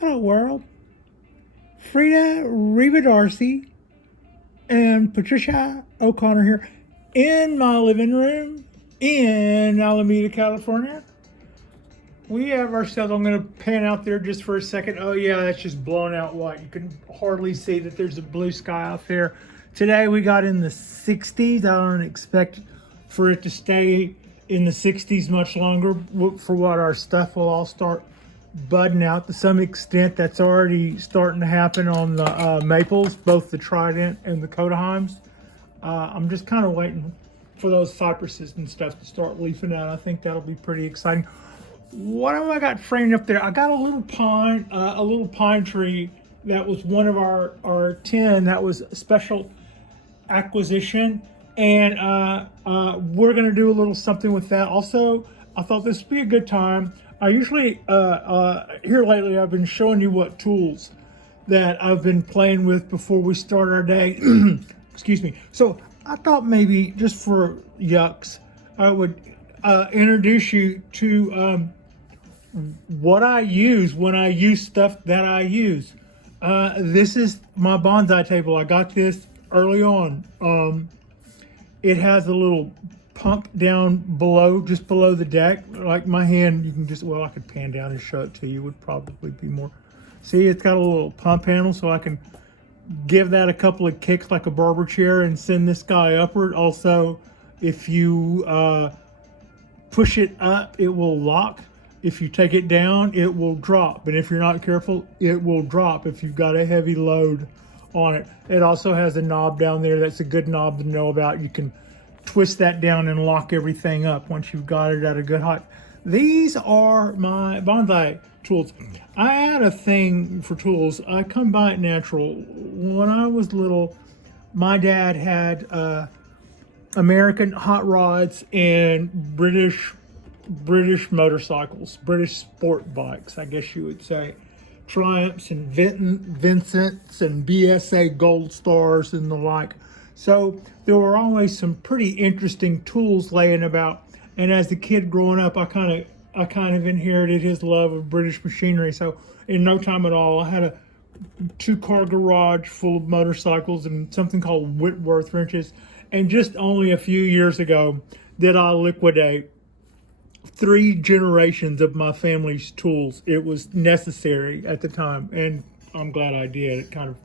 Hello, world. Frida Reba Darcy and Patricia O'Connor here in my living room in Alameda, California. We have ourselves, I'm going to pan out there just for a second. Oh, yeah, that's just blown out white. You can hardly see that there's a blue sky out there. Today we got in the 60s. I don't expect for it to stay in the 60s much longer for what our stuff will all start budding out to some extent. That's already starting to happen on the maples, both the Trident and the Codaheims. I'm just kind of waiting for those cypresses and stuff to start leafing out. I think that'll be pretty exciting. What have I got framed up there? I got a little pine tree that was one of our 10 that was a special acquisition, and we're gonna do a little something with that. Also, I thought this would be a good time. I usually here lately I've been showing you what tools that I've been playing with before we start our day. Excuse me. So I thought maybe just for yucks, I would introduce you to what I use when I use stuff that I use. This is my bonsai table. I got this early on. It has a little pump down below, just below the deck. Like my hand, you can just, well, I could pan down and show it to you, would probably be more. See, it's got a little pump handle, so I can give that a couple of kicks like a barber chair and send this guy upward. Also, if you push it up, it will lock. If you take it down, it will drop. And if you're not careful, it will drop if you've got a heavy load on it. It also has a knob down there. That's a good knob to know about. You can twist that down and lock everything up once you've got it at a good height. These are my bonsai tools. I had a thing for tools. I come by it natural. When I was little, my dad had American hot rods and British motorcycles, British sport bikes, I guess you would say. Triumphs and Vincents and BSA Gold Stars and the like. So there were always some pretty interesting tools laying about. And as a kid growing up, I kind of inherited his love of British machinery. So in no time at all, I had a 2-car garage full of motorcycles and something called Whitworth wrenches. And just only a few years ago did I liquidate 3 generations of my family's tools. It was necessary at the time, and I'm glad I did. It kind of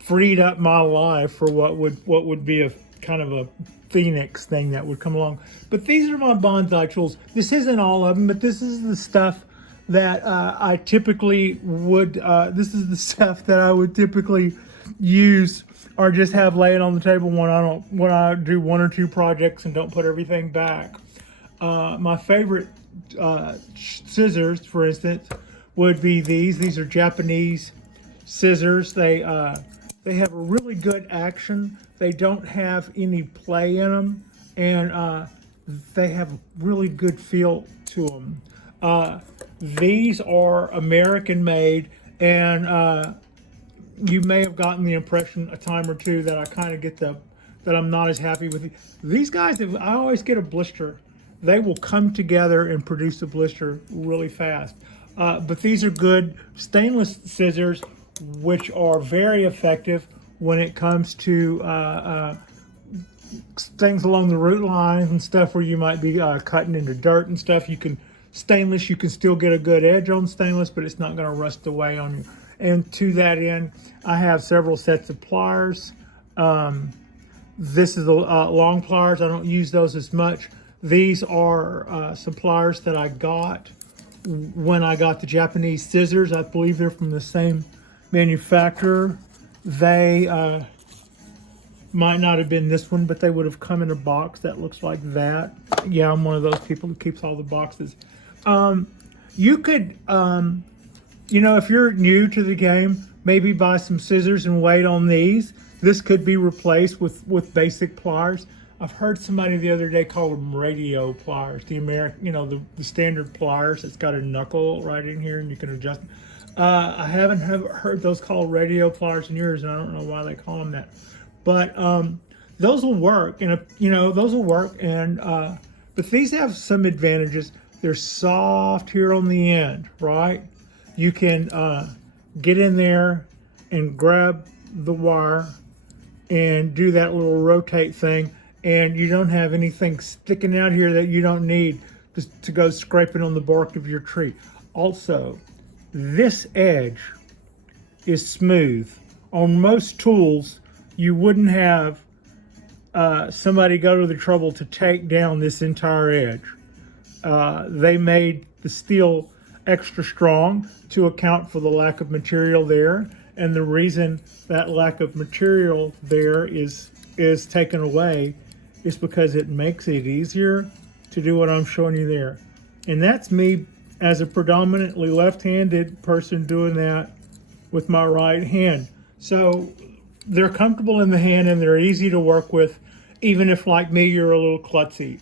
freed up my life for what would be a kind of a phoenix thing that would come along. But these are my bonsai tools. This isn't all of them, but this is the stuff that I typically would. This is the stuff that I would typically use or just have laying on the table when I do 1 or 2 projects and don't put everything back. My favorite scissors, for instance, would be these. These are Japanese scissors. They have a really good action. They don't have any play in them, and they have a really good feel to them. These are American made, and you may have gotten the impression a time or two that I kind of get that I'm not as happy with these guys. I always get a blister. They will come together and produce a blister really fast. But these are good stainless scissors, which are very effective when it comes to things along the root lines and stuff where you might be cutting into dirt and stuff. You can still get a good edge on stainless, but it's not going to rust away on you. And to that end, I have several sets of pliers. This is long pliers. I don't use those as much. These are some pliers that I got when I got the Japanese scissors. I believe they're from the same manufacturer. They might not have been this one, but they would have come in a box that looks like that. Yeah, I'm one of those people who keeps all the boxes. You could, if you're new to the game, maybe buy some scissors and wait on these. This could be replaced with basic pliers. I've heard somebody the other day call them radio pliers, the American, the standard pliers. It's got a knuckle right in here and you can adjust. I haven't heard those called radio pliers in years, and I don't know why they call them that. But those will work, and but these have some advantages. They're soft here on the end, right? you can get in there and grab the wire and do that little rotate thing, and you don't have anything sticking out here that you don't need to go scraping on the bark of your tree. Also, this edge is smooth. On most tools, you wouldn't have somebody go to the trouble to take down this entire edge. They made the steel extra strong to account for the lack of material there, and the reason that lack of material there is taken away is because it makes it easier to do what I'm showing you there. And that's me as a predominantly left-handed person doing that with my right hand. So they're comfortable in the hand and they're easy to work with, even if, like me, you're a little klutzy.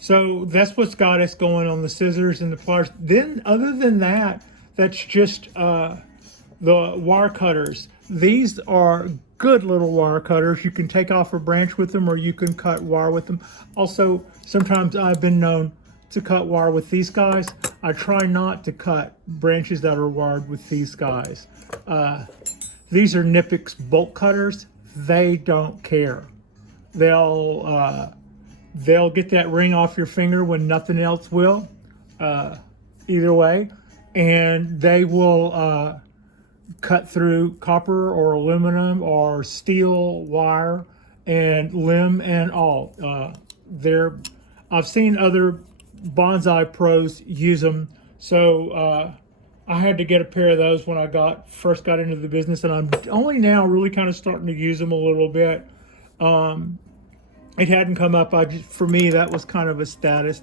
So that's what's got us going on the scissors and the pliers. Then, other than that, that's just the wire cutters. These are good little wire cutters. You can take off a branch with them, or you can cut wire with them. Also, sometimes I've been known to cut wire with these guys. I try not to cut branches that are wired with these guys. These are Nipix bolt cutters. They don't care. They'll get that ring off your finger when nothing else will, either way, and they will cut through copper or aluminum or steel wire and limb and all. I've seen other bonsai pros use them, so I had to get a pair of those when I first got into the business, and I'm only now really kind of starting to use them a little bit. It hadn't come up. For me, that was kind of a status.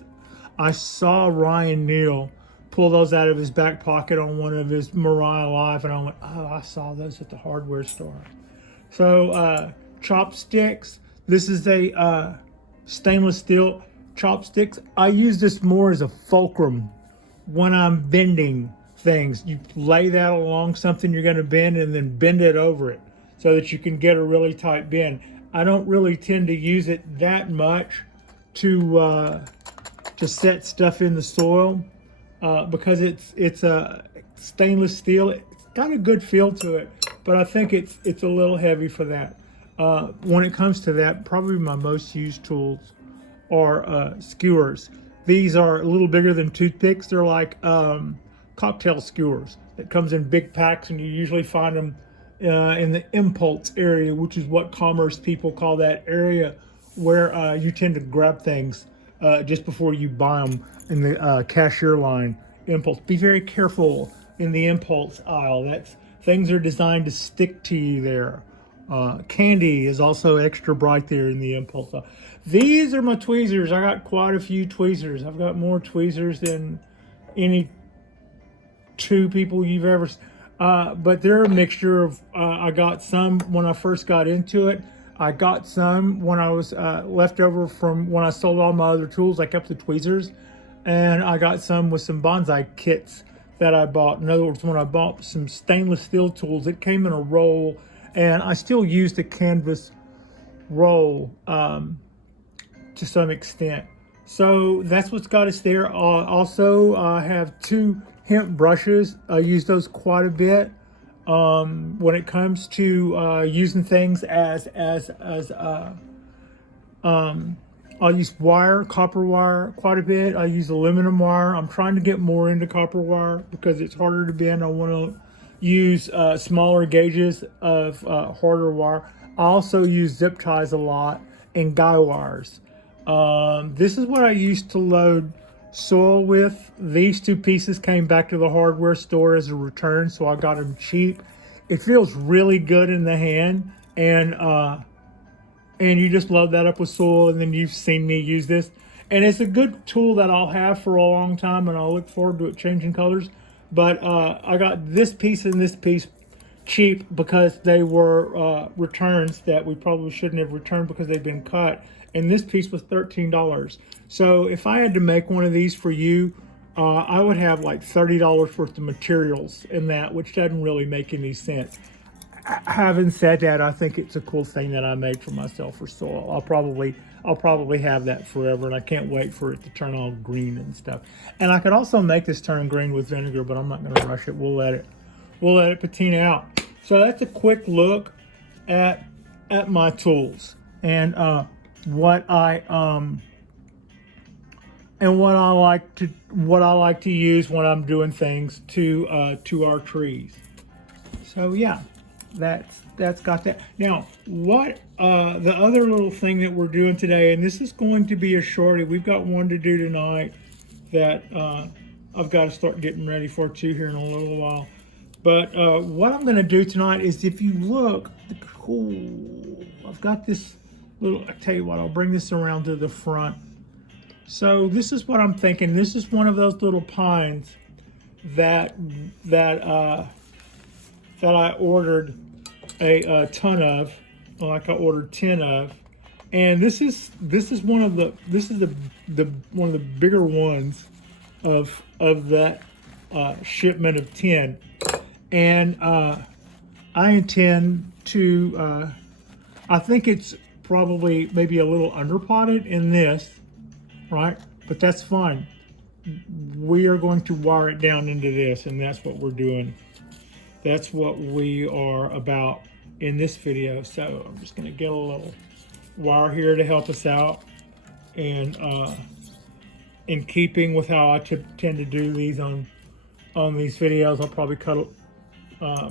I saw Ryan Neal pull those out of his back pocket on one of his Mariah Live, and I went, oh, I saw those at the hardware store. So chopsticks. This is a stainless steel chopsticks. I use this more as a fulcrum when I'm bending things. You lay that along something you're going to bend and then bend it over it so that you can get a really tight bend. I don't really tend to use it that much to set stuff in the soil because it's a stainless steel. It's got a good feel to it, but I think it's a little heavy for that. When it comes to that, probably my most used tools are skewers. These are a little bigger than toothpicks. They're like cocktail skewers that comes in big packs, and you usually find them in the impulse area, which is what commerce people call that area where you tend to grab things just before you buy them in the cashier line. Impulse. Be very careful in the impulse aisle. Things are designed to stick to you there. Candy is also extra bright there in the impulse aisle. These are my tweezers. I got quite a few tweezers. I've got more tweezers than any two people you've ever seen. But they're a mixture of, I got some when I first got into it. I got some when I was left over from when I sold all my other tools. I kept the tweezers. And I got some with some bonsai kits that I bought. In other words, when I bought some stainless steel tools, it came in a roll. And I still use the canvas roll to some extent. So that's what's got us there. Also, I have two hemp brushes. I use those quite a bit when it comes to using things I'll use wire, copper wire quite a bit. I use aluminum wire. I'm trying to get more into copper wire because it's harder to bend. I want to use smaller gauges of harder wire. I also use zip ties a lot and guy wires. This is what I used to load soil with. These two pieces came back to the hardware store as a return, so I got them cheap. It feels really good in the hand, and you just load that up with soil, and then you've seen me use this. And it's a good tool that I'll have for a long time, and I'll look forward to it changing colors. But I got this piece and this piece cheap because they were returns that we probably shouldn't have returned because they've been cut. And this piece was $13. So if I had to make one of these for you, I would have like $30 worth of materials in that, which doesn't really make any sense. having said that, I think it's a cool thing that I made for myself for soil. I'll probably have that forever, and I can't wait for it to turn all green and stuff. And I could also make this turn green with vinegar, but I'm not going to rush it. We'll let it patina out. So that's a quick look at my tools and what I like to use when I'm doing things to our trees. So yeah, that's got that. Now, what the other little thing that we're doing today, and this is going to be a shorty. We've got one to do tonight that I've got to start getting ready for too here in a little while. But what I'm going to do tonight is, if you look, I've got this little, I tell you what, I'll bring this around to the front. So this is what I'm thinking. This is one of those little pines that I ordered a ton of, like I ordered 10 of, and this is one of the one of the bigger ones of that shipment of 10, and I intend to. I think it's probably maybe a little underpotted in this, right? But that's fine. We are going to wire it down into this, and that's what we're doing. That's what we are about in this video. So I'm just going to get a little wire here to help us out, and in keeping with how I tend to do these on these videos, I'll probably cut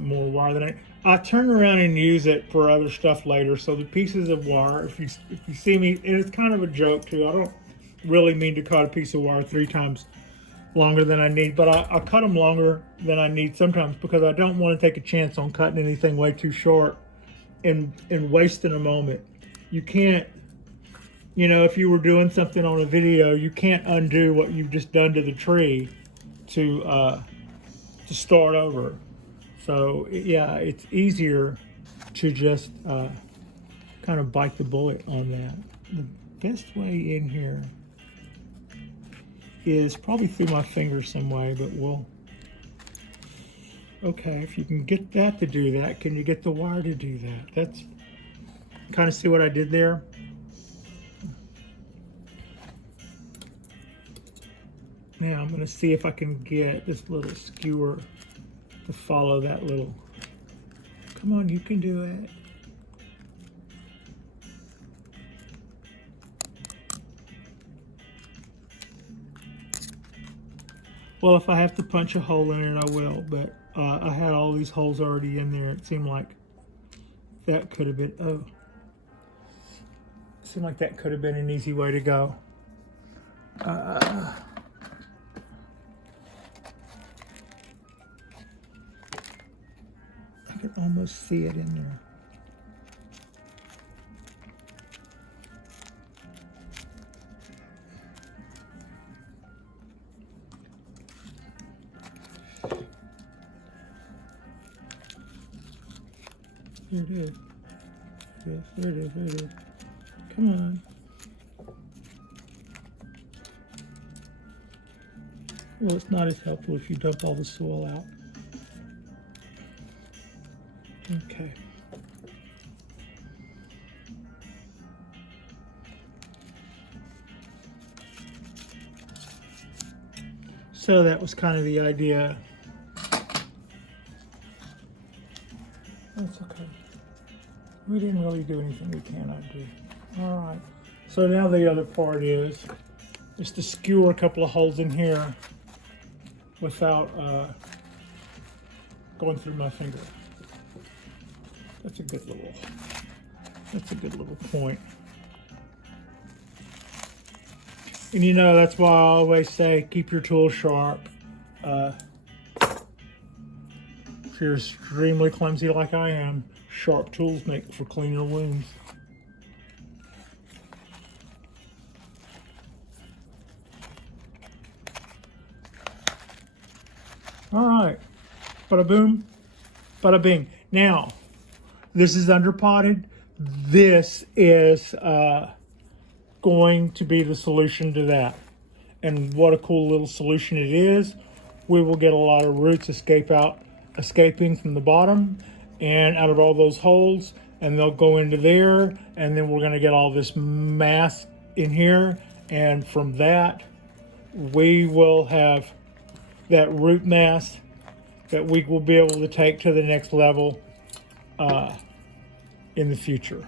more wire than I turn around and use it for other stuff later. So the pieces of wire, if you see me, and it's kind of a joke too, I don't really mean to cut a piece of wire 3 times longer than I need, but I cut them longer than I need sometimes, because I don't want to take a chance on cutting anything way too short and wasting a moment. You can't, if you were doing something on a video, you can't undo what you've just done to the tree to start over. So yeah, it's easier to just kind of bite the bullet on that. The best way in here is probably through my fingers some way, but okay, if you can get that to do that, can you get the wire to do that? That's kind of, see what I did there? Now I'm going to see if I can get this little skewer to follow that little. Come on, you can do it. Well, if I have to punch a hole in it, I will, but I had all these holes already in there. It seemed like that could have been, an easy way to go. I can almost see it in there. Here it is. Yes, there it is. There it is. Come on. Well, it's not as helpful if you dump all the soil out. Okay. So that was kind of the idea. That's okay. We didn't really do anything we cannot do. All right. So now the other part is to skewer a couple of holes in here without going through my finger. That's a good little point. And that's why I always say keep your tools sharp. If you're extremely clumsy like I am, sharp tools make for cleaner wounds. All right, bada boom, bada bing. Now, this is underpotted. This is going to be the solution to that. And what a cool little solution it is. We will get a lot of roots escaping from the bottom, and out of all those holes, and they'll go into there, and then we're going to get all this mass in here, and from that we will have that root mass that we will be able to take to the next level in the future,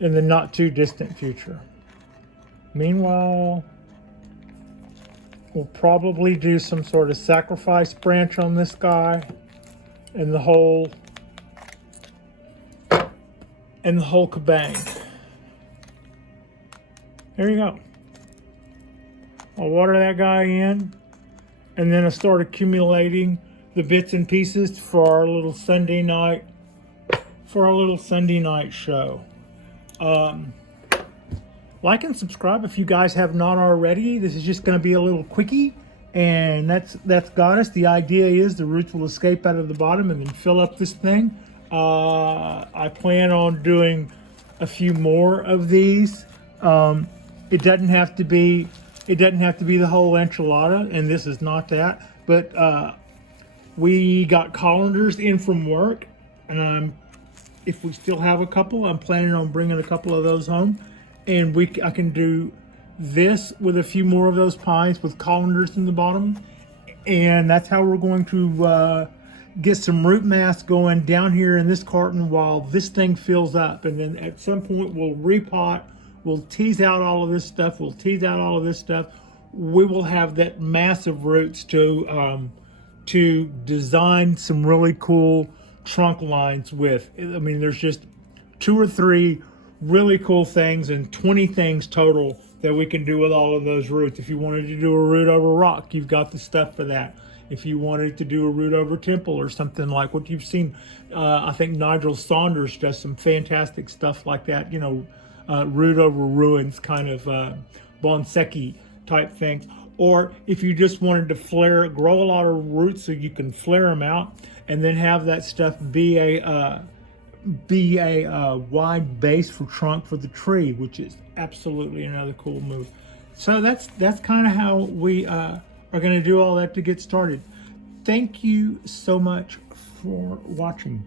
in the not too distant future. Meanwhile, we'll probably do some sort of sacrifice branch on this guy, and the whole kabang. There you go. I'll water that guy in, and then I'll start accumulating the bits and pieces for our little Sunday night show. Like and subscribe if you guys have not already. This is just going to be a little quickie, and that's got us. The idea is the roots will escape out of the bottom and then fill up this thing. I plan on doing a few more of these. It doesn't have to be the whole enchilada, and this is not that. But we got colanders in from work, and if we still have a couple, I'm planning on bringing a couple of those home, and I can do this with a few more of those pies with colanders in the bottom, and that's how we're going to get some root mass going down here in this carton while this thing fills up. And then at some point we'll repot, we'll tease out all of this stuff, we will have that massive roots to design some really cool trunk lines with. I mean, there's just 2 or 3 really cool things and 20 things total that we can do with all of those roots. If you wanted to do a root over rock, you've got the stuff for that. If you wanted to do a root over temple or something like what you've seen, I think Nigel Saunders does some fantastic stuff like that, root over ruins kind of bonsai type things. Or if you just wanted to grow a lot of roots so you can flare them out, and then have that stuff be a wide base for trunk for the tree, which is absolutely another cool move. So that's kind of how we are going to do all that to get started. Thank you so much for watching.